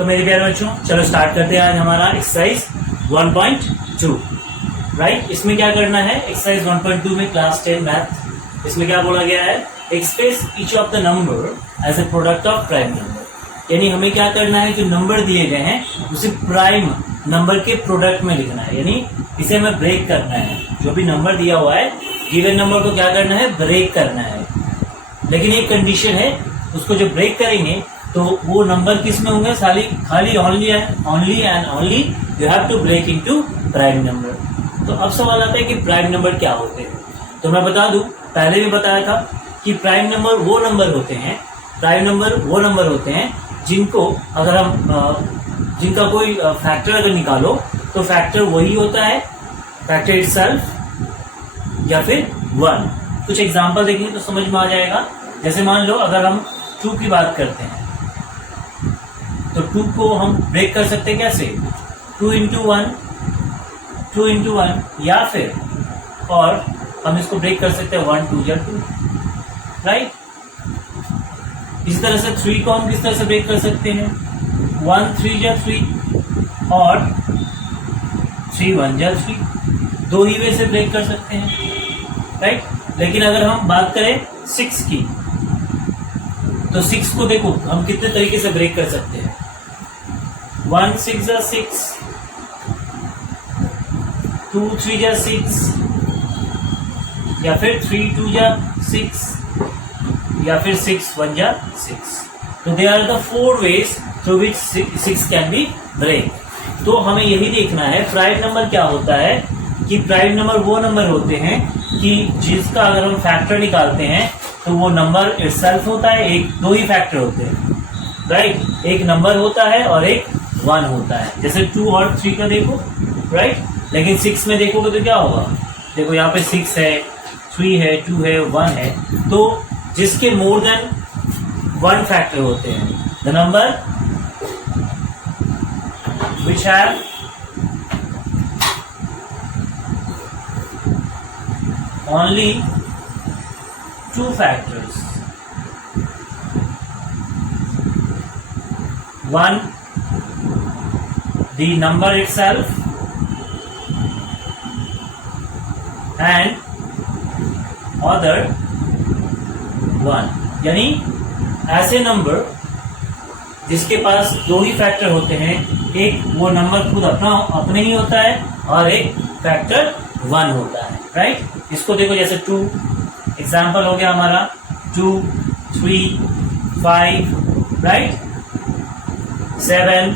तो मेरे प्यारे बच्चों चलो स्टार्ट करते हैं आज हमारा एक्सरसाइज 1.2 राइट। इसमें क्या करना है, एक्सरसाइज 1.2 में क्लास 10 मैथ, इसमें क्या बोला गया है, express each of the number as a product of prime number. यानी हमें क्या करना है, जो नंबर दिए गए हैं उसे प्राइम नंबर के प्रोडक्ट में लिखना है, यानी इसे हमें ब्रेक करना है। जो भी नंबर दिया हुआ है गिवन नंबर को क्या करना है, ब्रेक करना है। लेकिन एक कंडीशन है, उसको जब ब्रेक करेंगे तो वो नंबर किस में होंगे, खाली only and only you have to break into prime number. तो अब सवाल आता है कि प्राइम नंबर क्या होते हैं। तो मैं बता दूं, पहले भी बताया था कि प्राइम नंबर वो नंबर होते हैं जिनको अगर हम जिनका कोई फैक्टर अगर निकालो तो फैक्टर वही होता है, फैक्टर इटसेल्फ या फिर 1। कुछ एग्जांपल देखेंगे तो समझ में आ जाएगा। जैसे मान लो अगर हम 2 की बात करते हैं तो 2 को हम ब्रेक कर सकते हैं कैसे, 2 into 1 या फिर और हम इसको ब्रेक कर सकते हैं 1 2 या 2 राइट। इसी तरह से 3 को हम किस तरह से ब्रेक कर सकते हैं, 1 3 या 3 और 3 1 या 3, 2 ही वे से ब्रेक कर सकते हैं राइट। लेकिन अगर हम बात करें 6 की तो 6 को देखो हम कितने तरीके से ब्रेक कर सकते हैं, 1 6 या 6, 2 3 या 6 या फिर 3 2 या 6 या फिर 6 1 या 6। तो they are the 4 ways through which 6 can be break. तो हमें यही देखना है प्राइम नंबर क्या होता है, कि प्राइम नंबर वो नंबर होते हैं कि जिसका अगर हम फैक्टर निकालते हैं तो वो नंबर इटसेल्फ होता है, एक 2 ही फैक्टर होते हैं राइट। एक नंबर होता है और एक 1 होता है। जैसे 2 और 3 का देखो राइट। लेकिन 6 में देखोगे तो क्या होगा, देखो यहाँ पे 6 है, 3 है, 2 है, 1 है। तो जिसके मोर देन 1 फैक्टर होते हैं, the number which have only 2 factors, 1 the number itself and other 1। यानी ऐसे नंबर जिसके पास 2 ही फैक्टर होते हैं, एक वो नंबर खुद अपने ही होता है और एक फैक्टर 1 होता है राइट। इसको देखो जैसे 2 एग्जाम्पल हो गया हमारा, 2 3 5 राइट, 7,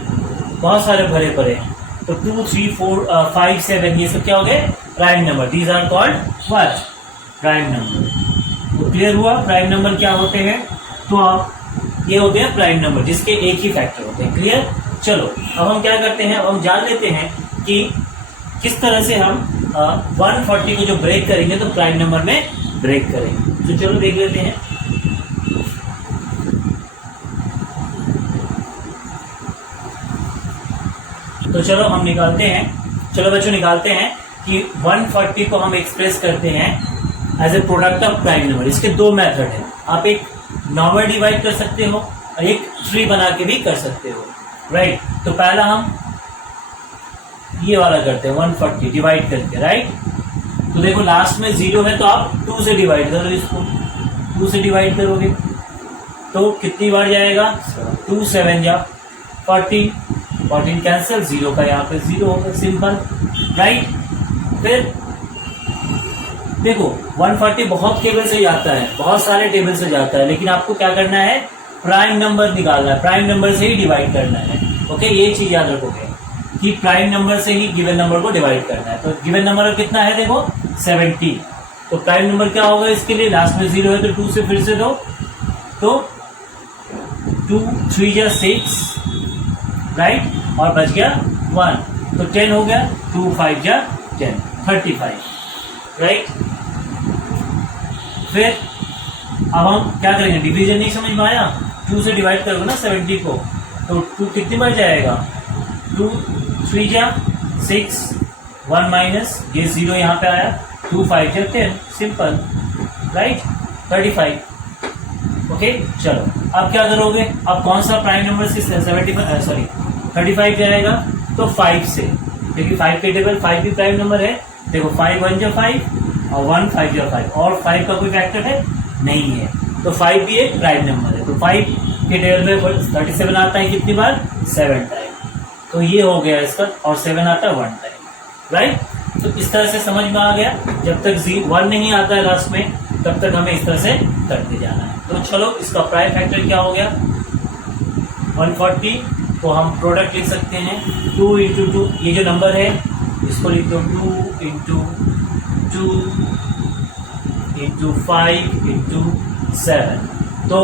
बहुत सारे भरे पड़े हैं। तो 2 3 4 5 7 ये सब क्या हो गए, prime number. These are called what, prime number. तो क्लियर हुआ प्राइम नंबर क्या होते हैं। तो आप ये होते हैं प्राइम नंबर जिसके एक ही फैक्टर होते हैं। क्लियर। चलो अब हम क्या करते हैं, अब हम जान लेते हैं कि किस तरह से हम 140 को जो ब्रेक करेंगे तो प्राइम नंबर में ब्रेक करेंगे। तो चलो देख लेते हैं। तो चलो हम निकालते हैं, चलो बच्चों निकालते हैं कि 140 को हम एक्सप्रेस करते हैं as a product of prime number. इसके 2 मेथड है, आप एक नॉर्मल डिवाइड कर सकते हो और एक ट्री बना के भी कर सकते हो राइट। तो पहला हम ये वाला करते हैं 140 डिवाइड करके राइट। तो देखो लास्ट में 0 है तो आप 2 से डिवाइड करो, इसको 2 से डिवाइड करोगे तो कितनी बार जाएगा, 2 7 या 14 कैंसिल, 0 का यहाँ पे 0 होगा, सिंपल राइट। फिर देखो 140 बहुत टेबल से जाता है, बहुत सारे टेबल से जाता है, लेकिन आपको क्या करना है, प्राइम नंबर निकालना है, प्राइम नंबर से ही डिवाइड करना है। ओके, ये चीज याद रखोगे कि प्राइम नंबर से ही गिवन नंबर को डिवाइड करना है। तो गिवन नंबर कितना है, देखो 70। तो प्राइम नंबर क्या होगा इसके लिए, लास्ट में 0 है तो 2 से फिर से दो, तो 2 3 या 6 राइट, और बच गया 1 तो 10 हो गया, 2 5 या 10 35 राइट। फिर अब हम क्या करेंगे, डिवीजन नहीं समझ में आया, 2 से डिवाइड करोगे ना 70 को तो 2 कितनी बार जाएगा, 2 3 या 6, 1 माइनस ये 0 यहाँ पे आया, 2 5 या 10 सिंपल राइट, 35 ओके चलो अब क्या करोगे, अब कौन सा प्राइम नंबर से 35 जाएगा, तो 5 से, क्योंकि 5 के टेबल 5 भी प्राइम नंबर है। देखो 5 1 जा 5 और 1 5 जा 5, और 5 का कोई फैक्टर है नहीं है, तो 5 भी एक प्राइम नंबर है। तो 5 के टेबल में 37 आता है कितनी बार, 7 टाइम, तो ये हो गया इसका, और 7 आता है 1 टाइम, राइट। तो इस तरह से समझ में आ गया, जब तक 1 नहीं आता है लास्ट में तब तक हमें इस तरह से करते जाना है। तो चलो इसका प्राइम फैक्टर क्या हो गया, 140 को हम प्रोडक्ट लिख सकते हैं 2 × 2, ये जो नंबर है इसको लिख दो 2 × 2 × 5 × 7। तो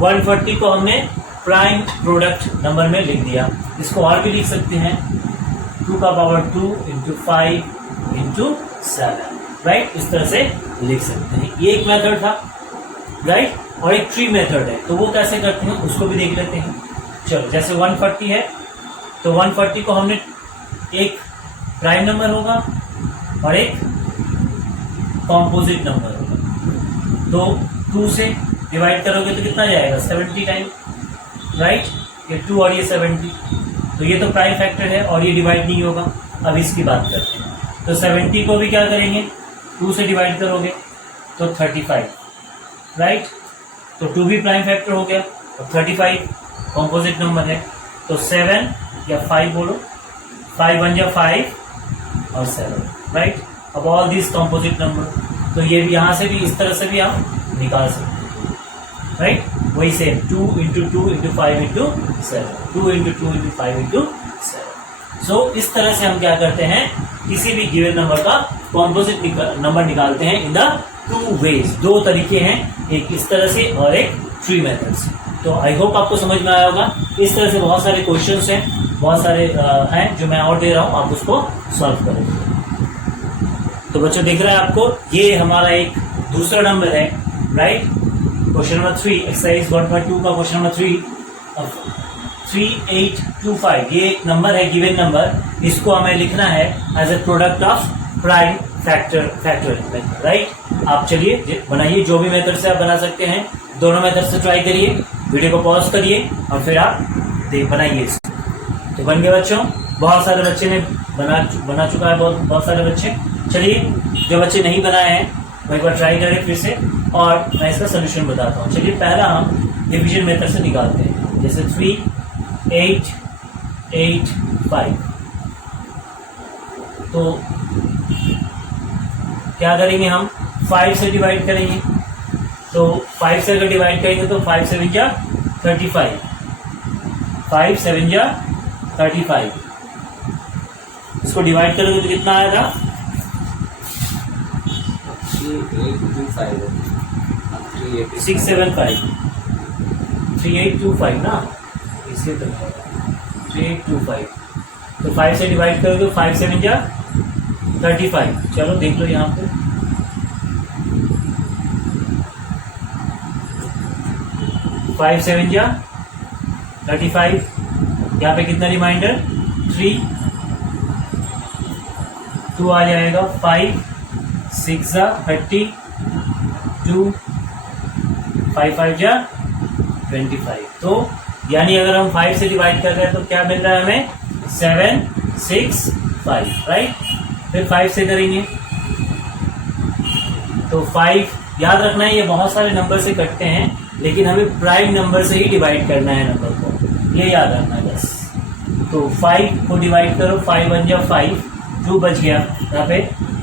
140 को हमने प्राइम प्रोडक्ट नंबर में लिख दिया। इसको और भी लिख सकते हैं 2 का पावर 2 × 5 × 7, राइट। इस तरह से लिख सकते हैं। ये एक मेथड था, राइट। और एक ट्री मेथड है, तो वो कैसे करते हैं उसको भी देख लेते हैं। चलो जैसे 140 है, तो 140 को हमने एक प्राइम नंबर होगा और एक कॉम्पोजिट नंबर होगा, तो 2 से डिवाइड करोगे तो कितना जाएगा, 70 टाइम, राइट। ये 2 और ये 70, तो ये तो प्राइम फैक्टर है और ये डिवाइड नहीं होगा। अब इसकी बात करते हैं, तो 70 को भी क्या करेंगे, 2 से डिवाइड करोगे तो 35, राइट। तो 2 भी प्राइम फैक्टर हो गया और 35 कॉम्पोजिट नंबर है, तो 7 या 5 बोलो, 5 1 जा 5 और 7, राइट। अब ऑल दिस कॉम्पोजिट नंबर, तो ये भी यहाँ से भी इस तरह से भी हम निकाल सकते हैं, राइट। वही सेम 2 × 2 × 5 × 7, 2 × 2 × 5 × 7। सो इस तरह से हम क्या करते हैं, किसी भी गिवन नंबर का कॉम्पोजिट नंबर निकालते हैं इन द 2 वेज। 2 तरीके हैं, एक इस तरह से और एक ट्री मेथड से। तो आई होप आपको समझ में आया होगा। इस तरह से बहुत सारे क्वेश्चंस हैं, बहुत सारे हैं जो मैं और दे रहा हूँ, आप उसको सॉल्व करेंगे। तो बच्चों दिख रहा है आपको, ये हमारा एक दूसरा नंबर है, राइट। क्वेश्चन नंबर 3, एक्सरसाइज 1.2 का क्वेश्चन नंबर 3, 3825, ये एक नंबर है गिवन नंबर, इसको हमें लिखना है as a product of prime factor, right. आप चलिए बनाइए, जो भी मेथड से आप बना सकते हैं, दोनों मेथड से ट्राई करिए, वीडियो को पॉज करिए और फिर आप बनाइए इसको। तो बन गए बच्चों, बहुत सारे बच्चे ने बना चुका है, बहुत सारे बच्चे। चलिए जो बच्चे नहीं बनाए हैं वो एक बार ट्राई करें फिर से, और मैं इसका सोल्यूशन बताता हूँ। चलिए पहला हम डिवीजन मेथड से निकालते हैं, जैसे 3 8 8 5। तो क्या करेंगे, हम 5 से डिवाइड करेंगे, तो 5 से अगर डिवाइड करेंगे तो 5 7 जा 35, 5 7 जा 35। इसको डिवाइड करोगे तो कितना आएगा, 675, 3825 ना, इसलिए तो 3825। तो 5 से डिवाइड करोगे तो 5 7 जा 35। चलो देख लो यहाँ पे, फाइव 7 जा 35, यहाँ पे कितना रिमाइंडर 3, 2 आ जाएगा, 5 6 जा 30, 2 5 5 जा 25। तो यानी अगर हम 5 से डिवाइड कर रहे हैं तो क्या मिल रहा है हमें, 7 6 5, राइट। फिर 5 से करेंगे तो 5, याद रखना है ये बहुत सारे नंबर से कटते हैं, लेकिन हमें प्राइम नंबर से ही डिवाइड करना है नंबर को, ये याद रखना है बस। तो 5 को डिवाइड करो, 5 1 जा 5, 2 बच गया यहाँ पे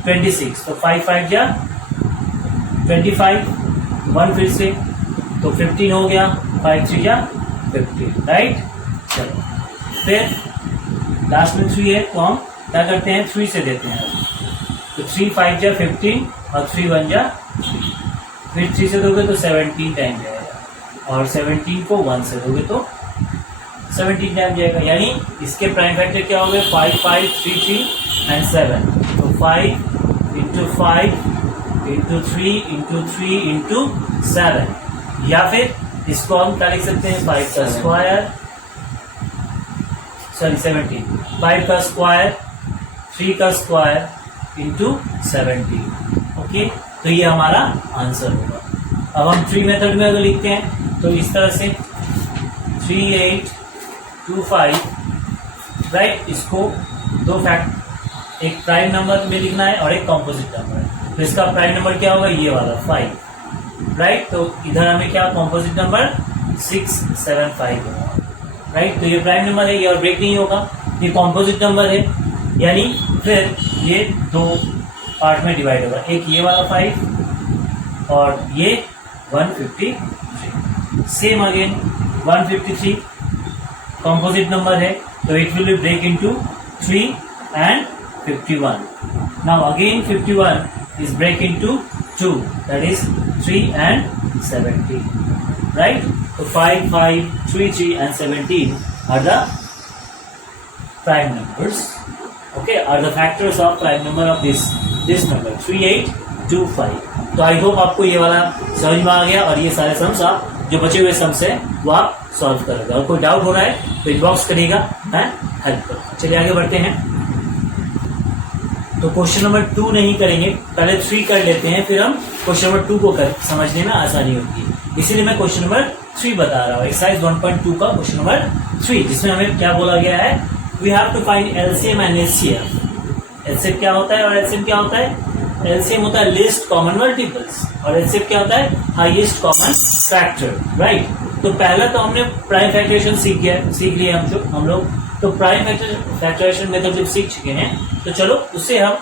26, तो 5 5 जा 25, 1 फिर से तो 15 हो गया, 5 3 जा 50, राइट। चलो फिर लास्ट में 3 है, तो हम क्या करते हैं 3 से देते हैं, तो 3 5 जा 15 और 3 1 जा 3, फिर 3 से दोगे तो 17 टाइम जाएगा, और 17 को 1 से दोगे तो 17 टाइम जाएगा। यानी इसके प्राइम फैक्टर क्या हो गए, 5 5 3 3 एंड 7। तो 5 × 5 × 3 × 3 × 7, या फिर इसको हम क्या लिख सकते हैं, 5 का स्क्वायर, सॉरी 17, 5 का स्क्वायर 3 का स्क्वायर × 17। ओके, तो ये हमारा आंसर होगा। अब हम ट्री मेथड में अगर लिखते हैं तो इस तरह से 3825, राइट, इसको दो फैक्ट, एक प्राइम नंबर में लिखना है और एक कॉम्पोजिट नंबर है। तो इसका प्राइम नंबर क्या होगा, ये वाला 5, राइट। तो इधर हमें क्या कॉम्पोजिट नंबर 675 होगा, राइट। तो ये प्राइम नंबर है, ये और ब्रेक नहीं होगा, ये कॉम्पोजिट नंबर है, यानी फिर ये दो पार्ट में डिवाइड होगा, एक ये वाला 5 और ये 153। सेम अगेन 153 कॉम्पोजिट नंबर है, तो it will be break into 3 and 51. Now again 51 is break into 2, that is 3 and 17, right? So 5, 5, 3, 3 and 17 are the prime numbers, okay, are the factors of prime number of this number 3825. तो आई hope आपको ये वाला समझ में आ गया और ये सारे सम्स आप जो बचे हुए सम्स है वो आप सॉल्व करोगे। और कोई डाउट हो रहा है तो इनबॉक्स करिएगा, मैं हेल्प करूँगा। चलिए आगे बढ़ते हैं। तो क्वेश्चन नंबर 2 नहीं करेंगे, पहले 3 कर लेते हैं, फिर हम क्वेश्चन नंबर 2 को समझने में आसानी होगी, इसीलिए मैं क्वेश्चन नंबर 3 बता रहा हूँ। एक्सरसाइज 1.2 का क्वेश्चन नंबर 3, जिसमें हमें क्या बोला गया है, we have to find LCM and HCF. LCM क्या होता है और एचसीएफ क्या होता है? एलसीएम होता है लिस्ट कॉमन मल्टीपल्स और एचसीएफ क्या होता है? Highest common factor, right. तो पहला तो हमने प्राइम फैक्टराइजेशन सीख लिया हम लोग। तो प्राइम फैक्टराइजेशन मेथड जब सीख चुके हैं तो चलो उससे हम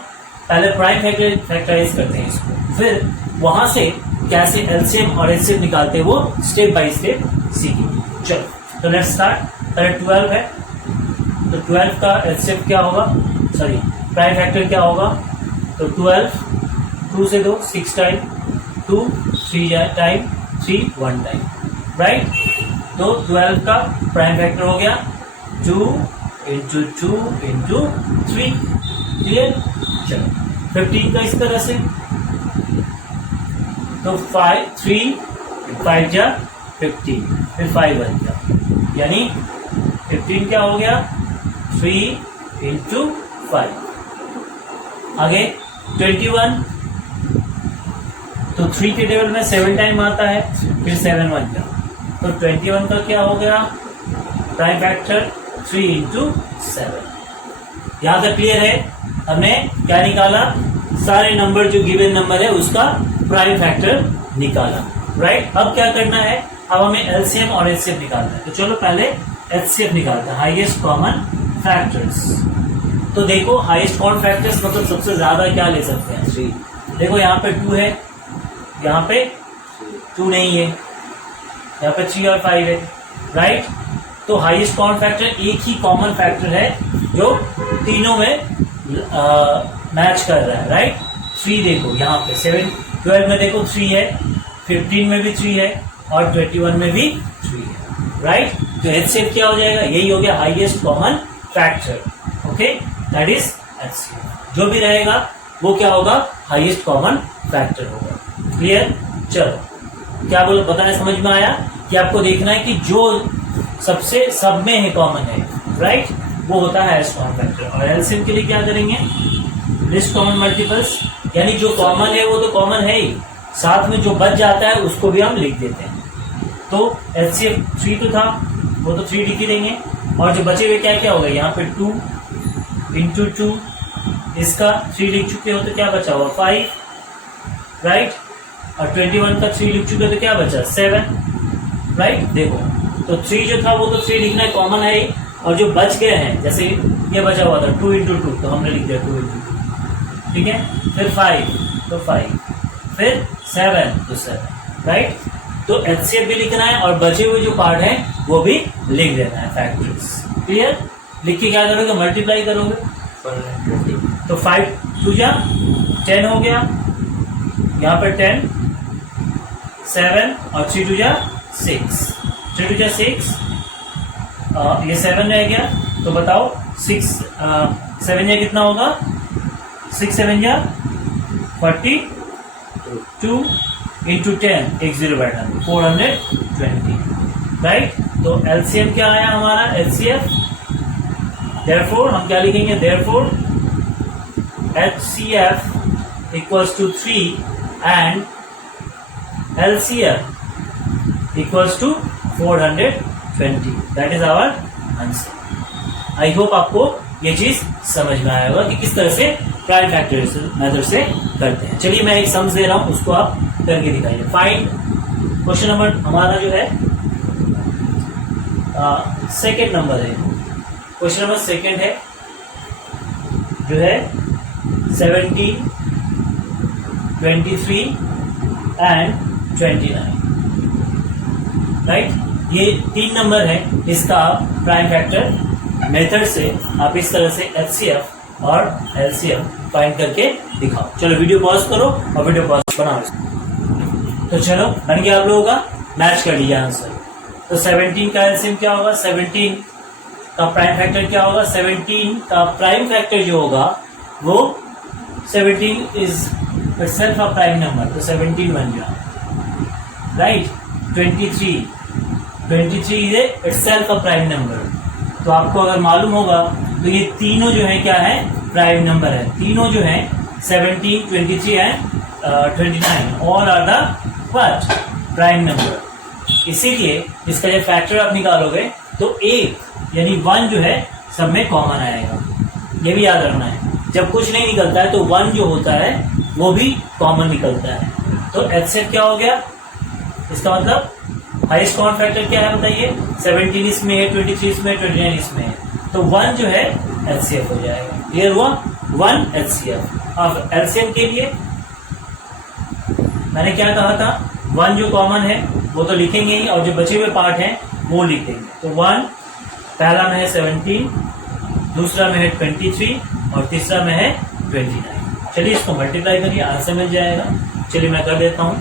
पहले प्राइम फैक्टराइज करते हैं इसको, फिर वहां से कैसे एलसीएम और एचसीएफ निकालते हैं वो स्टेप बाय स्टेप सीखेंगे। चलो तो लेट्स स्टार्ट। पहले 12 है, तो 12 का एचसीएफ क्या होगा, सॉरी प्राइम फैक्टर क्या होगा? तो 12 2 से 2 6 टाइम, 2 3 टाइम, 3 1 टाइम, राइट। तो 12 का प्राइम फैक्टर हो गया 2 into 2 into 3, क्लियर। चलो 15 का इस तरह से, तो 5 3 5 जा 15, फिर 5 बन गया, यानी 15 क्या हो गया 3 into 5। आगे 21, तो 3 के टेबल में 7 टाइम आता है, फिर 7 बन गया, तो 21 का क्या हो गया प्राइम फैक्टर 3 into 7। यहां तक क्लियर है? हमने क्या निकाला, सारे नंबर जो गिवन नंबर है उसका प्राइम फैक्टर निकाला, राइट। अब क्या करना है, अब हमें एलसीएम और एचसीएफ निकालना है। तो चलो पहले एचसीएफ निकालते हैं, हाईएस्ट कॉमन फैक्टर्स। तो देखो हाईएस्ट कॉमन फैक्टर्स मतलब सबसे ज्यादा क्या ले सकते हैं, 3। देखो यहाँ पे 2 है, यहाँ पे 2 नहीं है, यहाँ पे 3 और 5 है, राइट। तो हाईएस्ट कॉमन फैक्टर एक ही कॉमन फैक्टर है जो तीनों में मैच कर रहा है, राइट। 3 देखो यहाँ पे 12 में देखो 3 है, 15 में भी 3 है और 21 में भी 3 है, राइट। तो एचसीएफ क्या हो जाएगा, यही हो गया highest common factor, okay, that is HCF. जो भी रहेगा वो क्या होगा, हाईएस्ट कॉमन फैक्टर होगा, क्लियर। चलो क्या बोलो, बताने समझ में आया कि आपको देखना है कि जो सबसे सब में है कॉमन है, राइट, वो होता है हाईएस्ट कॉमन फैक्टर। और एलसीएम के लिए क्या करेंगे, लिस्ट कॉमन मल्टीपल्स, यानी जो कॉमन है वो तो कॉमन है ही, साथ में जो बच जाता है उसको भी हम लिख देते हैं। तो एचसीएफ 3 तो था, वो तो 3 लिख ही देंगे, और जो बचे हुए क्या क्या होगा, यहाँ पे 2 into 2, इसका 3 लिख चुके हो तो क्या बचा हुआ 5, राइट। और 21 का 3 लिख चुके हो तो क्या बचा 7, राइट। देखो तो 3 जो था वो तो 3 लिखना है, कॉमन है ही, और जो बच गए हैं जैसे ये बचा हुआ था 2 into 2, तो हमने लिख दिया 2 into 2, ठीक है। फिर 5 तो 5, फिर 7 तो 7, राइट। तो एचसीएफ भी लिखना है और बचे हुए जो पार्ट है वो भी लिख देना है, फैक्टर्स, क्लियर। लिख के क्या करोगे, मल्टीप्लाई करोगे, तो 5 2 जा 10 हो गया, यहाँ पर 10, 7 और 3 2 जा 6, 3 2 जा 6, ये 7 रह गया, तो बताओ 6 7 या कितना होगा, 6 7 या 42 into 10, एक 0 बैठा 420, राइट। तो एलसीएम क्या आया हमारा, एचसीएफ। देयरफॉर हम क्या लिखेंगे, therefore HCF equals to 3 and LCF equals to 420. That is our answer. I hope आपको ये चीज समझ में आया होगा कि किस तरह से प्राइम फैक्टराइजेशन मेथड से करते हैं. चलिए मैं एक सम्स दे रहा हूं, उसको आप करके दिखाइए. फाइंड क्वेश्चन नंबर हमारा जो है सेकेंड नंबर है. क्वेश्चन नंबर सेकेंड है जो है 17, 23 एंड 29. राइट, ये 3 नंबर है. इसका आप प्राइम फैक्टर मेथड से आप इस तरह से एचसीएफ और एलसीएम फाइंड करके दिखाओ. चलो वीडियो पॉज करो और वीडियो पॉज बनाओ. तो चलो बन गया आप लोगों का. मैच कर लिया आंसर. तो 17 का एलसीएम क्या होगा, 17 का प्राइम फैक्टर क्या होगा, 17 का प्राइम फैक्टर जो होगा वो 17 is itself a prime number, तो 17 बन गया. Right, 23 is itself a prime number. तो आपको अगर मालूम होगा तो ये तीनों जो है क्या है, प्राइम नंबर है. तीनों जो है 17, 23 and 29 all are the what, prime number. इसीलिए इसका जब फैक्टर आप निकालोगे तो एक यानी 1 जो है सब में कॉमन आएगा. ये भी याद रखना है. जब कुछ नहीं निकलता है तो 1 जो होता है वो भी कॉमन निकलता है. तो एचसीएफ क्या हो गया, इसका मतलब हाईएस्ट कॉमन फैक्टर क्या है बताइए. 17 इसमें है, 23 इसमें, 29 इसमें है. तो 1 जो है एचसीएफ हो जाएगा. क्लियर हुआ, 1 एचसीएफ. अब एलसीएम के लिए मैंने क्या कहा था, 1 जो कॉमन है वो तो लिखेंगे ही और जो बचे हुए पार्ट हैं वो लिखेंगे. तो 1 पहला में है 17, दूसरा में है 23 और तीसरा में है 29. चलिए इसको मल्टीप्लाई करिए, आंसर मिल जाएगा. चलिए मैं कर देता हूं.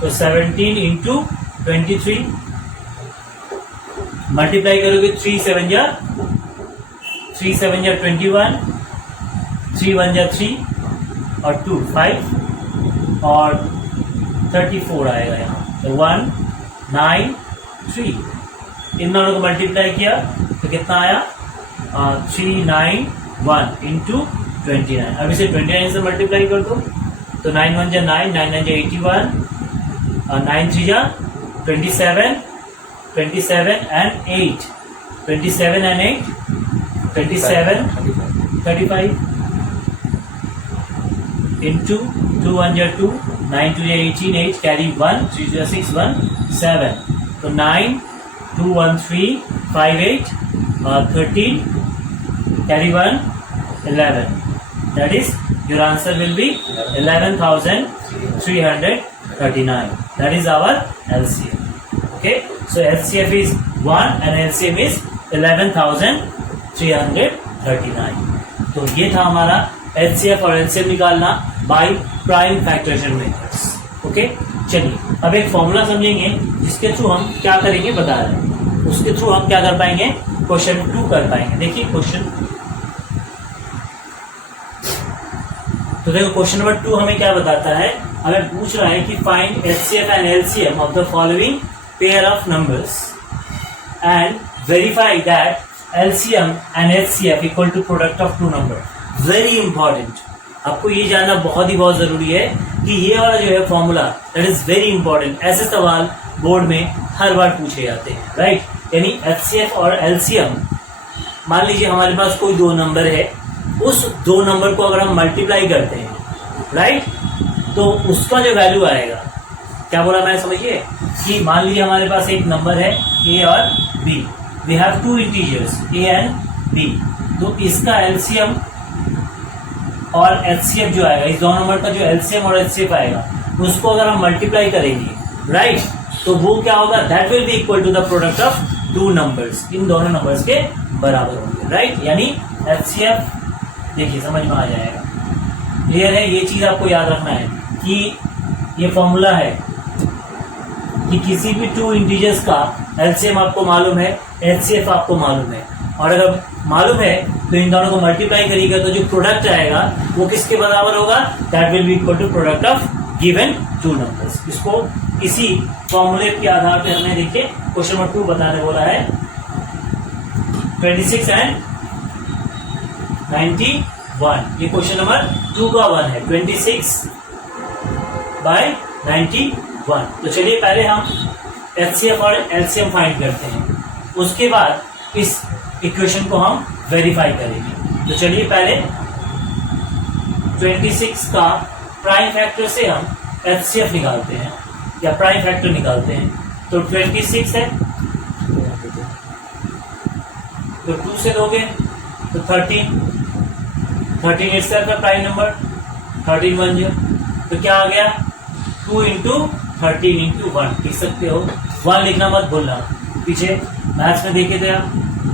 तो 17 इंटू 23 मल्टीप्लाई करोगे 3 7 जा 21, 3 1 जा 3 और 2 5 और 34 आएगा यहाँ. तो 1 9 3 इन दोनों को मल्टीप्लाई किया तो कितना आया, 3 9 1 इंटू 29. अब इसे 29 से मल्टीप्लाई कर दो तो 9 1 जा 9, 9 9 जा 81 और 9 3 जा 27, 27 and 8, 27 and 8, 27, 35 into 2 1 ja 2, 9 2 ja 18, 8 carry 1, 3 2 ja 6, 1 7. So 9, 2 1 3, 5 8, 13 carry 1 11. That is your answer will be 11,339. That is our LCM. Okay, so LCF is 1 and LCM is 11,339. तो ये था हमारा HCF और LCM निकालना by prime factorization methods. Okay, चलिए अब एक formula समझेंगे जिसके थ्रू हम क्या करेंगे बता रहे हैं. उसके थ्रू हम क्या कर पाएंगे, क्वेश्चन 2 कर पाएंगे. देखिए क्वेश्चन, तो देखो क्वेश्चन नंबर 2 हमें क्या बताता है. हमें पूछ रहा है कि find HCF and LCM of the following pair of numbers and verify that LCM and HCF equal to product of 2 number. Very important, आपको ये जानना बहुत ही बहुत जरूरी है कि ये वाला जो है formula that is very important. ऐसे सवाल बोर्ड में हर बार पूछे जाते हैं. राइट, यानी HCF और LCM, मान लीजिए हमारे पास कोई 2 नंबर है, उस 2 नंबर को अगर हम मल्टीप्लाई करते हैं, राइट, तो उसका जो वैल्यू आएगा, क्या बोला मैंने समझिए, कि मान लीजिए हमारे पास एक नंबर है A और B. We have 2 integers A and B. तो इसका LCM और HCF जो आएगा, इस 2 नंबर का जो LCM और HCF आएगा, उसको अगर हम मल्टीप्लाई करेंगे, राइट, तो वो क्या होगा, that will be equal to the product of 2 numbers. इन दोनों नंबर्स के बराबर होंगे. राइट, यानी HCF देखिए समझ में आ जाएगा. क्लियर है, ये चीज आपको याद रखना है कि ये फॉर्मूला है कि किसी भी 2 इंटीजर्स का LCM आपको मालूम है, HCF आपको मालूम है, और अगर मालूम है तो इन दोनों को मल्टीप्लाई करिएगा तो जो प्रोडक्ट आएगा वो किसके बराबर होगा, that will be equal to product of given 2 numbers. इसको इसी फॉर्मूले के आधार पर हमने देखिए क्वेश्चन नंबर 2 बताने बोला है. 26 एंड 91, ये क्वेश्चन नंबर 2 का 1 है. 26 by 91. तो चलिए पहले हम HCF और LCM फाइंड करते हैं, उसके बाद इस इक्वेशन को हम वेरीफाई करेंगे। तो चलिए पहले 26 का प्राइम फैक्टर से हम HCF निकालते हैं या प्राइम फैक्टर निकालते हैं। तो 26 है तो 2 से दोगे तो 13 इट्सेल्फ है प्राइम नंबर, 13 बन गया। तो क्या आ गया 2 इंटू 13 इंटू 1 लिख सकते हो। 1 लिखना मत भूलना, पीछे मैथ्स में देखे थे आप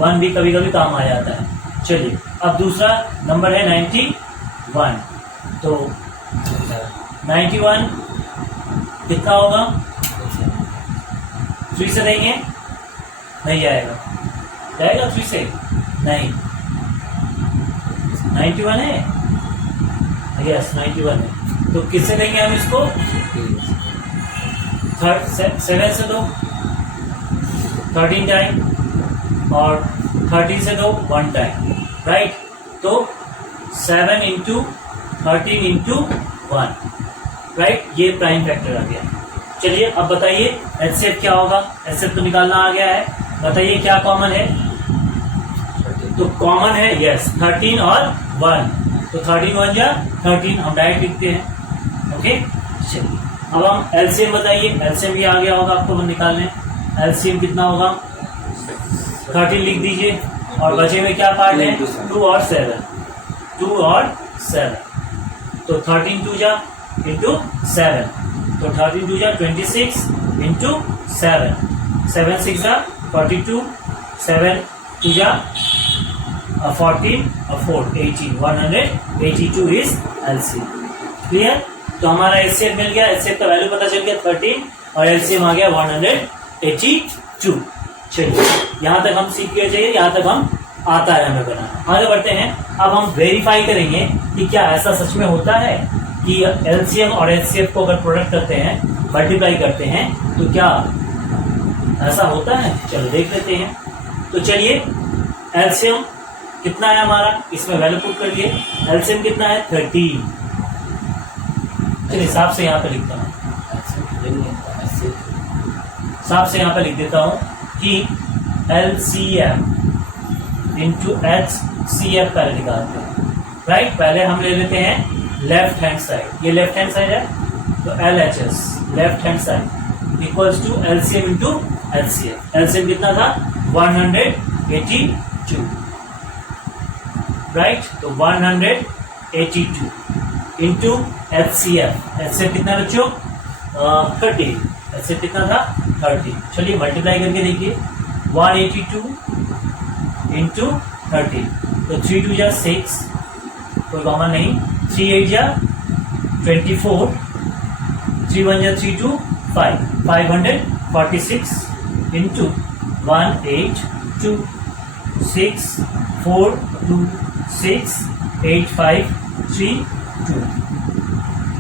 1 भी कभी कभी काम आ जाता है। चलिए अब दूसरा नंबर है 91। तो 91 कितना होगा, 3 से देंगे नहीं आएगा, जाएगा 3 से नहीं, 91 है, यस 91 है। तो किससे देंगे हम इसको, 7 से दो 13 टाइम और 13 से दो 1 टाइम, राइट। तो 7 इंटू 13 इंटू 1, राइट, ये प्राइम फैक्टर आ गया। चलिए अब बताइए HCF क्या होगा, HCF तो निकालना आ गया है, बताइए क्या कॉमन है। तो कॉमन है यस 13 और 1, तो 13 1 या 13 हम डायरेक्ट लिखते हैं, ओके। चलिए अब हम LCM बताइए, LCM भी आ गया होगा आपको निकालने। LCM कितना होगा, 13 लिख दीजिए और बचे में क्या पार्ट है 2 और 7, 2 और 7। तो 13 2 जा इंटू 7, तो 13 2 जा 26 इंटू 7, 7 6 जा 42, 7 2 जा 14 और 4 18, 182 इज LCM। क्लियर। तो हमारा HCF मिल गया, HCF का वैल्यू पता चल गया 13 और LCM आ गया 182। चलिए यहाँ तक हम सीख गए, चाहिए यहाँ तक हम आता है हमें बनाना। आगे बढ़ते हैं, अब हम वेरीफाई करेंगे कि क्या ऐसा सच में होता है कि LCM और HCF को अगर प्रोडक्ट करते हैं, मल्टीप्लाई करते हैं, तो क्या ऐसा होता है। चलो देख लेते हैं। तो चलिए LCM कितना है हमारा, इसमें वैल्यू पुट करिए। LCM कितना है 13, हिसाब से यहाँ पे लिखता हूँ, हिसाब से यहाँ पे लिख देता हूँ कि LCM इंटू HCF पहले निकालते हैं, राइट। पहले हम ले लेते हैं लेफ्ट हैंड साइड, ये लेफ्ट हैंड साइड है, तो LHS left hand side equals to LCM into HCF। LCM कितना था 182, राइट। तो 182 इंटू HCF कितना बच्चों 30, HCF कितना था 30। चलिए मल्टीप्लाई करके देखिए 182 इंटू 30, तो 3 2 जा 6, कोई कॉमन नहीं, 3 8 जा 24, 3 1 जा 3 2 5, 546 इंटू 182 6 4 2 6 8 5 3 2।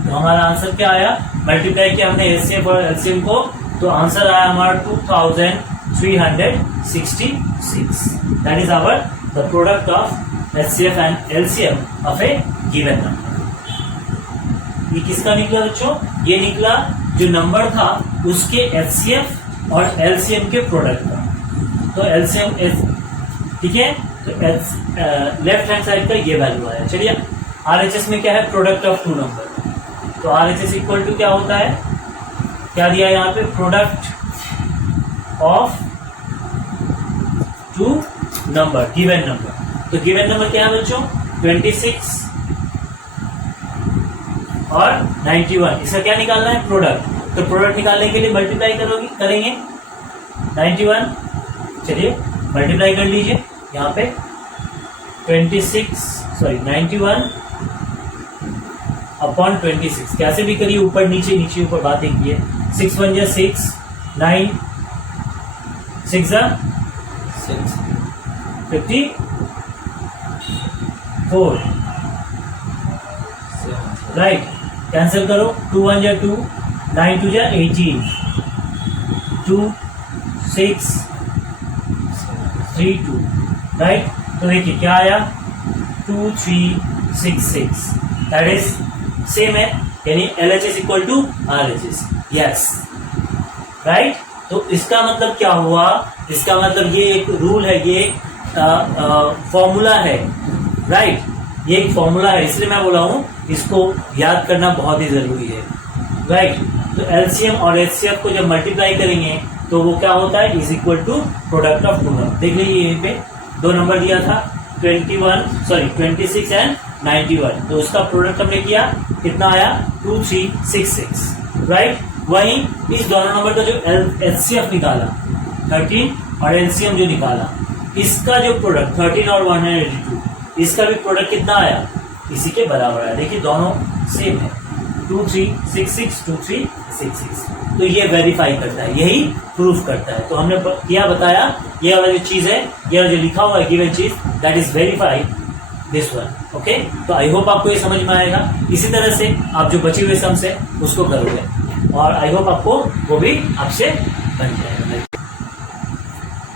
तो हमारा आंसर क्या आया, मल्टीप्लाई किया हमने HCF और LCM को, तो आंसर आया हमारा 2366। That is our the product of HCF and LCM of a given number. ये किसका निकला बच्चों, ये निकला जो नंबर था उसके HCF और LCM के प्रोडक्ट का। तो LCM ठीक है, तो लेफ्ट हैंड साइड का ये वैल्यू आया। चलिए RHS में क्या है, प्रोडक्ट ऑफ 2 नंबर, तो RHS इक्वल टू क्या होता है, क्या दिया है यहाँ पे, product of 2 number given number. तो गिवन नंबर क्या है बच्चों 26 और 91, इसका क्या निकालना है प्रोडक्ट। तो प्रोडक्ट निकालने के लिए मल्टीप्लाई करेंगे 91, चलिए मल्टीप्लाई कर लीजिए यहाँ पे 91 अपॉन 26, कैसे भी करिए, ऊपर नीचे नीचे ऊपर बातें किए। 6 1 जा 6, 9 6 जा 54, राइट। कैंसिल करो, 2 1 जा 2, 9 2 जा 18, 2 6 3 2, राइट। तो देखिए क्या आया 2366, दैट इज सेम है, यानी LHS equal to RHS, yes, right. तो इसका मतलब क्या हुआ, इसका मतलब ये एक रूल है, ये फॉर्मूला है, राइट, ये एक फॉर्मूला है, इसलिए मैं बोला हूँ इसको याद करना बहुत ही जरूरी है, राइट। तो एलसीएम और एचसीएफ को जब मल्टीप्लाई करेंगे तो वो क्या होता है, is equal to product of two number. देख लीजिए यहीं पे दो नंबर दिया था 26 एंड 91, तो उसका प्रोडक्ट हमने किया, कितना आया 2366, राइट। वहीं इस दोनों नंबर का जो एचसीएफ निकाला 13 और एलसीएम जो निकाला, इसका जो प्रोडक्ट 13 और 182, इसका भी प्रोडक्ट कितना आया, इसी के बराबर आया। देखिए दोनों सेम है, 2366 2366, तो ये वेरीफाई करता है, यही प्रूफ करता है। तो हमने क्या बताया, ये वाला जो चीज है, ये वाला जो लिखा हुआ है गिवन चीज, that is verify this one, okay. तो आई होप आपको ये समझ में आएगा। इसी तरह से आप जो बचे हुए सम्स है उसको करोगे और आई होप आपको वो भी आपसे बन जाएगा।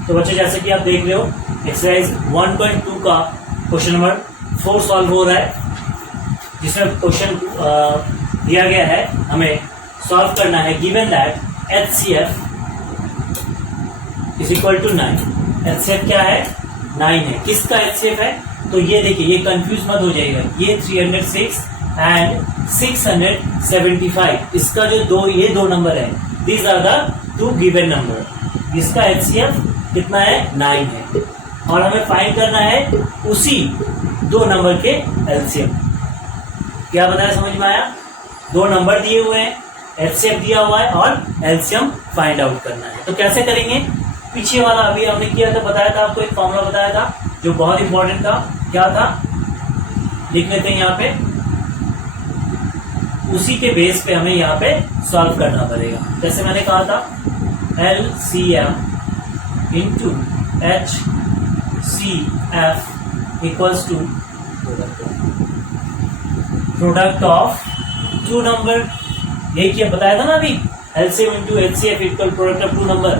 तो बच्चे जैसे कि आप देख रहे हो एक्सरसाइज 1.2 का क्वेश्चन नंबर 4 सॉल्व हो रहा है, जिसमें क्वेश्चन दिया गया है, हमें सॉल्व करना है given that HCF is equal to 9। HCF क्या है, 9 है। किसका HCF है, तो ये देखिए, ये कंफ्यूज मत हो जाएगा, ये 306 एंड 675, इसका जो ये दो नंबर है, these are the two given number. इसका HCF कितना है, 9 है, और हमें फाइंड करना है उसी दो नंबर के LCM। क्या बताया, समझ में आया? दो नंबर दिए हुए हैं, HCF दिया हुआ है और LCM फाइंड आउट करना है। तो कैसे करेंगे, पीछे वाला अभी हमने किया था, बताया था आपको, एक फॉर्मूला बताया था जो बहुत इंपॉर्टेंट था। क्या था, लिख लेते हैं यहाँ पे, उसी के बेस पे हमें यहाँ पे सॉल्व करना पड़ेगा। जैसे मैंने कहा था LCM into HCF equals to product of two number. यही किया, बताया था ना अभी, LCM into HCF equal product of two number,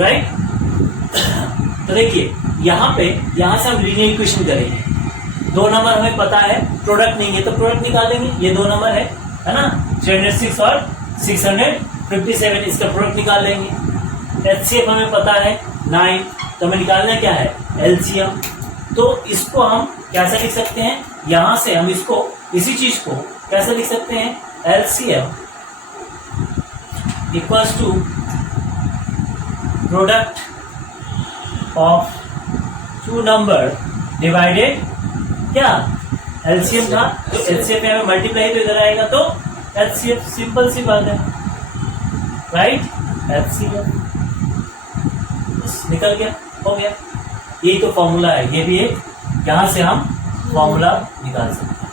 right. तो देखिए यहाँ से हम लीनियर इक्वेशन करेंगे। दो नंबर हमें पता है, प्रोडक्ट नहीं है तो प्रोडक्ट निकालेंगे। ये दो नंबर है ना, 306 और 657, इसका प्रोडक्ट निकाल लेंगे। HCF हमें पता है 9, तो हमें निकालना क्या है, LCM। तो इसको हम कैसे लिख सकते हैं, यहां से हम इसको, इसी चीज को कैसे लिख सकते हैं, LCM equals to product of two number divided क्या, LCM था, तो LCM में हमें मल्टीप्लाई तो इधर आएगा, तो HCF, सिंपल सी बात है, राइट। HCF निकल गया, हो गया। यही तो फॉर्मूला है, ये भी एक, यहां से हम फॉर्मूला निकाल सकते हैं,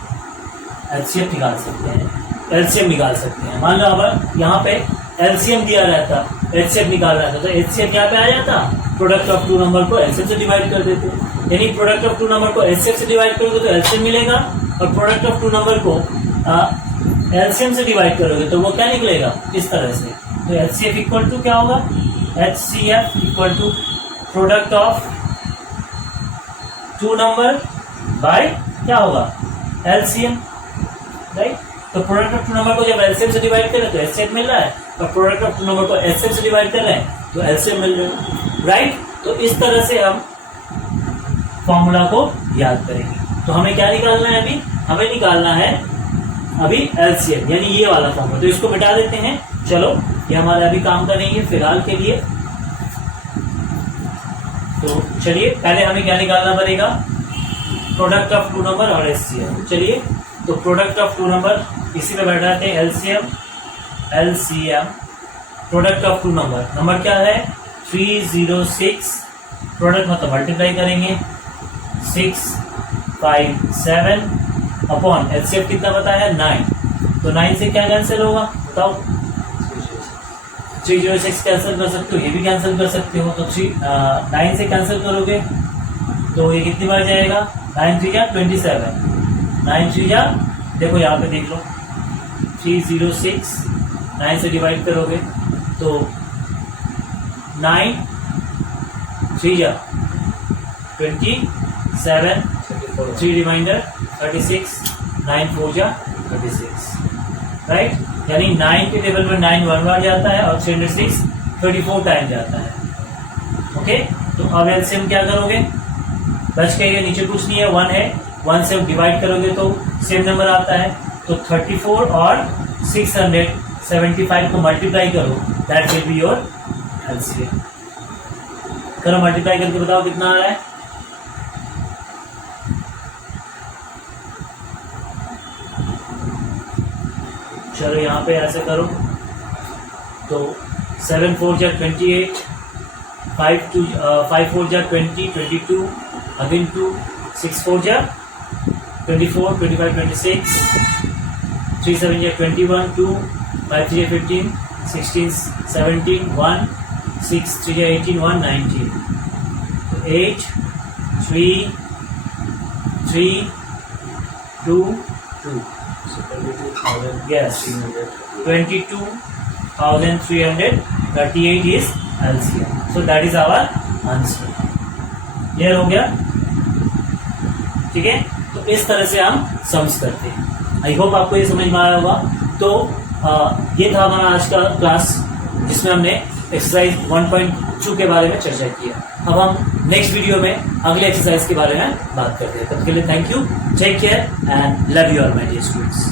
HCF निकाल सकते हैं, LCM निकाल सकते हैं। मान लो अब यहाँ पे LCM दिया रहता, HCF निकाल रहा था, तो HCF यहाँ पे आ जाता, प्रोडक्ट ऑफ टू नंबर को LCM से डिवाइड कर देते, यानी प्रोडक्ट ऑफ टू नंबर को HCF से डिवाइड करोगे तो LCM मिलेगा, और प्रोडक्ट ऑफ टू नंबर को LCM से डिवाइड करोगे तो वो क्या निकलेगा, इस तरह से। तो HCF इक्वल टू क्या होगा, HCF equal to product of two number by क्या होगा, LCM, राइट। तो प्रोडक्ट ऑफ टू नंबर को जब LCM से डिवाइड करें तो HCF मिल रहा है, और प्रोडक्ट ऑफ टू नंबर को HCF से डिवाइड कर रहे हैं तो LCM मिल रहा है, राइट। तो इस तरह से हम फॉर्मूला को याद करेंगे। तो हमें क्या निकालना है, अभी हमें निकालना है अभी LCM, यानी ये वाला फॉर्मूला। तो इसको मिटा देते हैं, चलो ये हमारा अभी काम का नहीं है फिलहाल के लिए। तो चलिए पहले हमें क्या निकालना पड़ेगा, प्रोडक्ट ऑफ टू नंबर और HCF। चलिए, तो प्रोडक्ट ऑफ टू नंबर इसी में बैठाते हैं, LCM product of two number, number क्या है 306, प्रोडक्ट मतलब मल्टीप्लाई करेंगे 657 अपॉन HCF कितना बताया है 9, तो 9 से क्या कैंसिल होगा बताओ, 306 कैंसिल कर सकते हो, ये भी कैंसिल कर सकते हो, तो 9 से कैंसिल करोगे तो ये कितनी बार जाएगा, 9 3 या 27, 9 3 या, देखो यहाँ पे देख लो, 306 9 से डिवाइड करोगे तो 9 3 या 27, 3 रिमाइंडर 36, 9 4 या 36, राइट। यानी 9 के टेबल में 9 1 बार जाता है और 306 34 टाइम जाता है। ओके, तो अब एलसीएम क्या करोगे, बच गए, नीचे कुछ नहीं है, 1 है, 1 से डिवाइड करोगे तो सेम नंबर आता है। तो 34 और 675 को मल्टीप्लाई करो, that will be your LCM. करो मल्टीप्लाई करके बताओ कितना आ रहा है। चलो यहाँ पे ऐसे करो, तो 7 4 जा 28, 5 4 जा 20, 22, अगेन 2, 6 4 जा 24, 25, 26, 3 7 जा 21, 2, 5 3 जा 15, 16, 17, 1, 6 3 जा 18, 1, 19, तो 8 3 3 2 2, yes, 22,338 is LCM. So that is our answer. Clear हो गया? ठीक है, तो इस तरह से हम सम्स करते हैं। आई होप आपको ये समझ में आया होगा। तो ये था हमारा आज का क्लास, जिसमें हमने एक्सरसाइज 1.2 के बारे में चर्चा किया। अब हम नेक्स्ट वीडियो में अगले एक्सरसाइज के बारे में बात करते हैं। तब के लिए thank you, take care and love you all my dear students.